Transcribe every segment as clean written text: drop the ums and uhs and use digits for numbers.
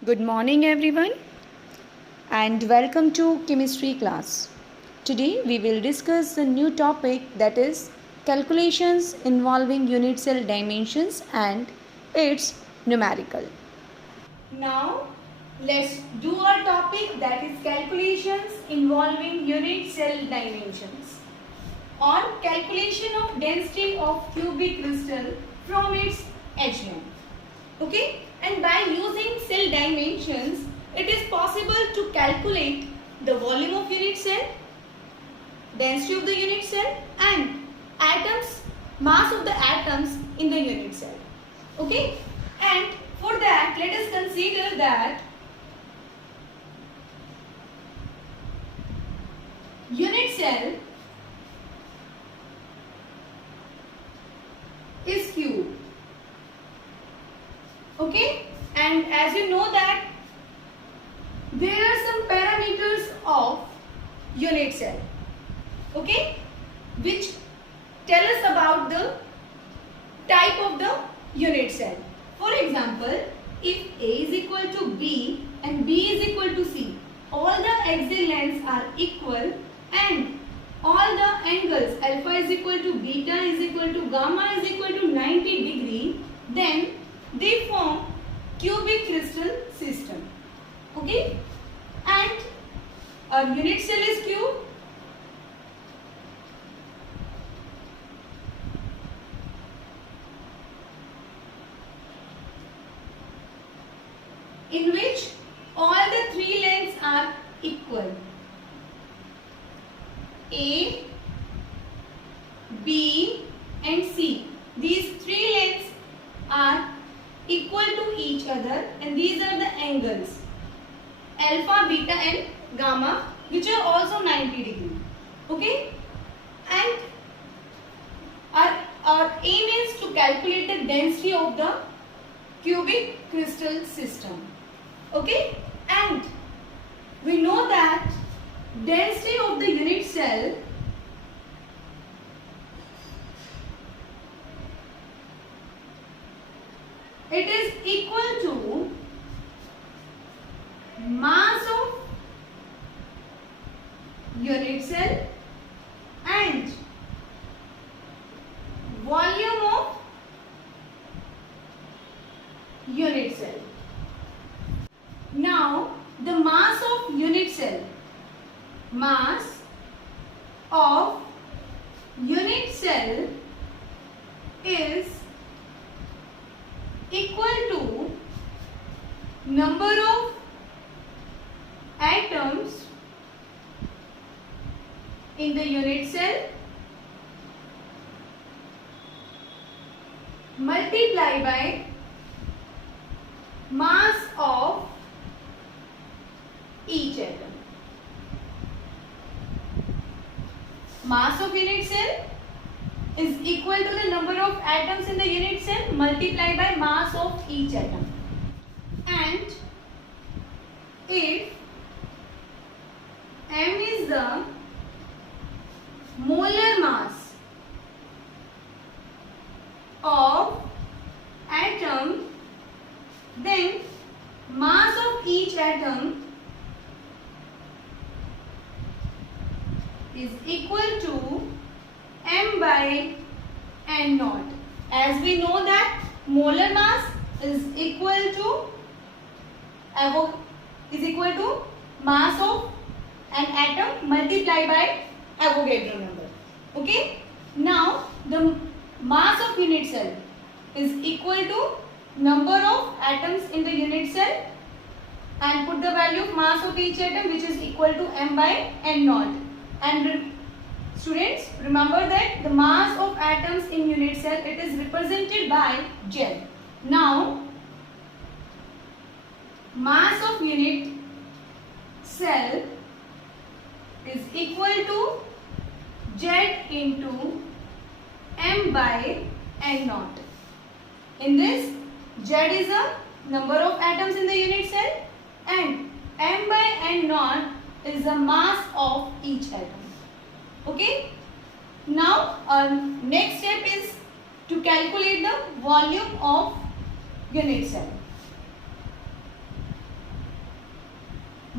Good morning everyone and welcome to chemistry class. Today we will discuss a new topic, that is calculations involving unit cell dimensions and its numerical. Now let's do our topic, that is calculations involving unit cell dimensions or calculation of density of cubic crystal from its edge length. Okay, and by using cell dimensions it is possible to calculate the volume of unit cell, density of the unit cell and mass of the atoms in the unit cell. Okay, and for that let us consider that unit cell is cube. Okay, and as you know that there are some parameters of unit cell, okay, which tell us about the type of the unit cell. For example, if A is equal to B and B is equal to C, all the axial lengths are equal and all the angles alpha is equal to beta is equal to gamma is equal to 90 degree, then they form cubic crystal system. Okay, and our unit cell is cube. In which all the three lengths are equal. A, B and C. These three lengths are equal to each other and these are the angles alpha, beta and gamma, which are also 90 degree. Okay, and our aim is to calculate the density of the cubic crystal system. Okay, and we know that density of the unit cell it is equal to mass of unit cell and volume of unit cell. Now the mass of unit cell, mass of unit cell is equal to number of atoms in the unit cell multiplied by mass of each atom. Mass of unit cell is equal to the number of atoms in the unit cell multiplied by mass of each atom. And if m is the molar mass of atom, then mass of each atom is equal to m by n naught. As we know that molar mass is equal to mass of an atom multiplied by Avogadro number. Okay, now the mass of unit cell is equal to number of atoms in the unit cell and put the value of mass of each atom, which is equal to m by n naught. And students, remember that the mass of atoms in unit cell, it is represented by Z. Now mass of unit cell is equal to Z into m by n naught. In this, Z is a number of atoms in the unit cell and m by n naught is the mass of each atom. Okay, now our next step is to calculate the volume of unit cell.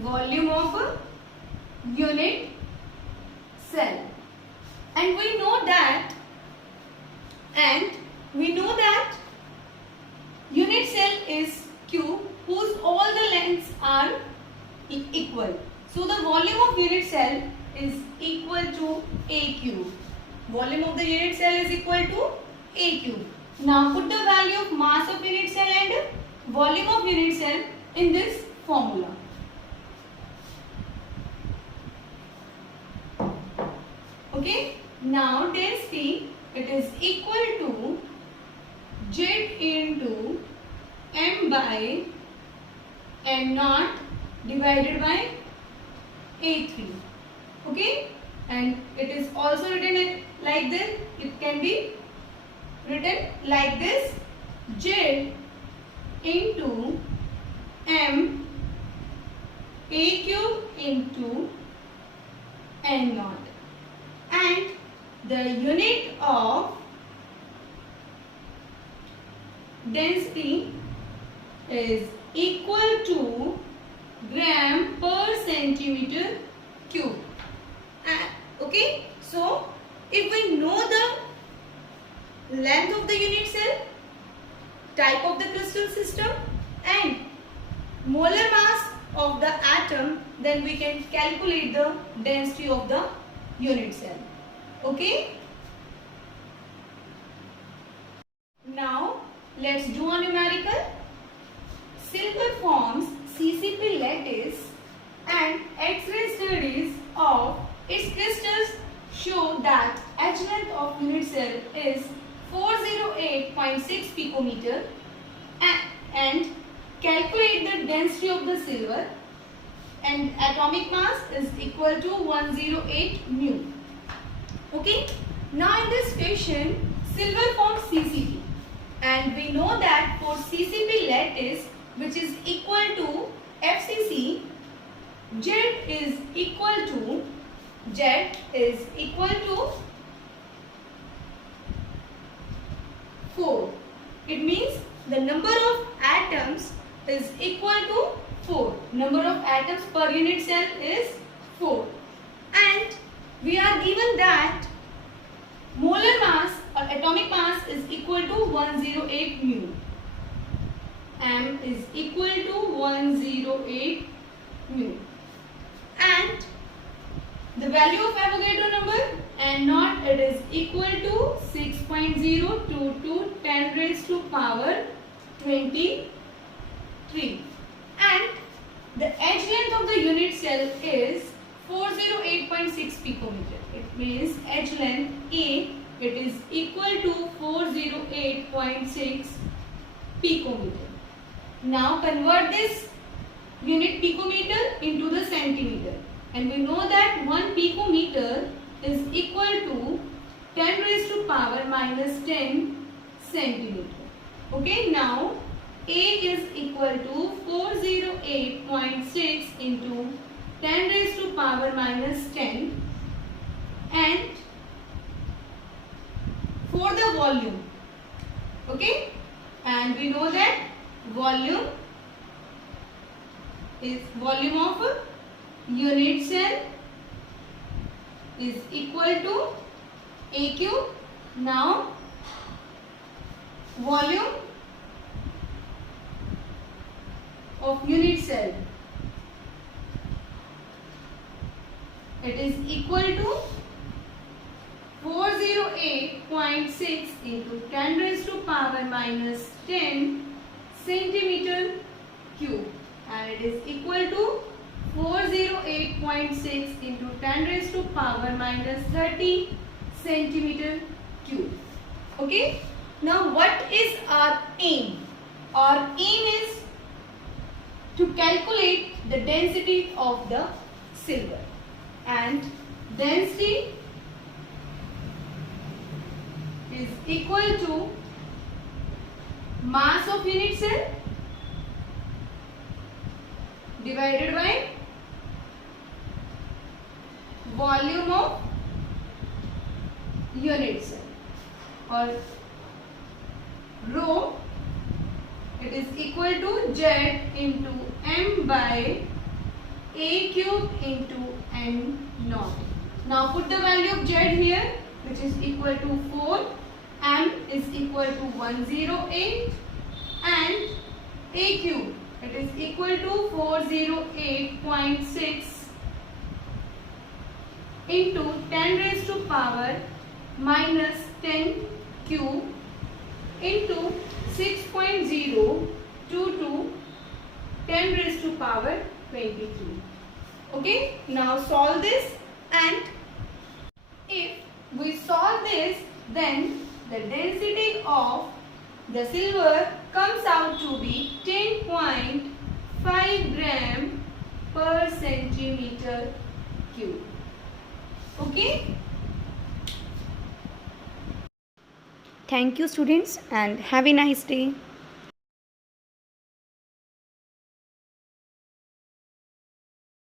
volume of a unit cell. And we know that unit cell is cube whose all the lengths are equal. So the volume of unit cell is equal to A cube. Volume of the unit cell is equal to A cube. Now put the value of mass of unit cell and volume of unit cell in this formula. Okay. Now density, it is equal to Z into M by N naught divided by A3. Okay. And it is also written like this. It can be written like this: Z into M A cube into N naught. And the unit of density is equal to gram per centimeter cube. Okay, so if we know the length of the unit cell, type of the crystal system and molar mass of the atom, then we can calculate the density of the unit cell. Okay. Now let's do a numerical. Silver forms CCP lattice and X-ray studies of its crystals show that H length of unit cell is 408.6 picometer and calculate the density of the silver, and atomic mass is equal to 108 mu. Okay. Now in this question, silver forms CCP, and we know that for CCP lattice, which is equal to FCC, Z is equal to 4. It means the number of atoms is equal to 4. Number of atoms per unit cell is 4. And we are given that molar mass or atomic mass is equal to 108 mu. M is equal to 108 mu. And the value of Avogadro number N naught, it is equal to 6.022 10 raised to power 23. And the edge length of the unit cell is 408.6 picometer. It means edge length A, it is equal to 408.6 picometer. Now convert this unit picometer into the centimeter. And we know that 1 picometer is equal to 10 raised to power minus 10 centimeter. Okay, now A is equal to 408.6 into 10 raised to power minus 10, and for the volume, okay, and we know that volume is volume of a unit cell is equal to A cube. Now volume of unit cell, it is equal to 408.6 into 10 raised to power minus 10 centimeter cube, and it is equal to 408.6 into 10 raised to power minus 30 centimeter cube. Okay. Now what is our aim? Our aim is to calculate the density of the silver, and density is equal to mass of unit cell divided by volume of unit cell, or rho, it is equal to Z into M by A cube into N naught. Now put the value of Z here, which is equal to 4. M is equal to 108 and A cube, it is equal to 408.6 into 10 raised to power minus 10 cube into 6.022 10 raised to power 23. Okay, now solve this, and if we solve this, then the density of the silver comes out to be 10.5 gram per centimeter cube. Okay. Thank you students, and have a nice day.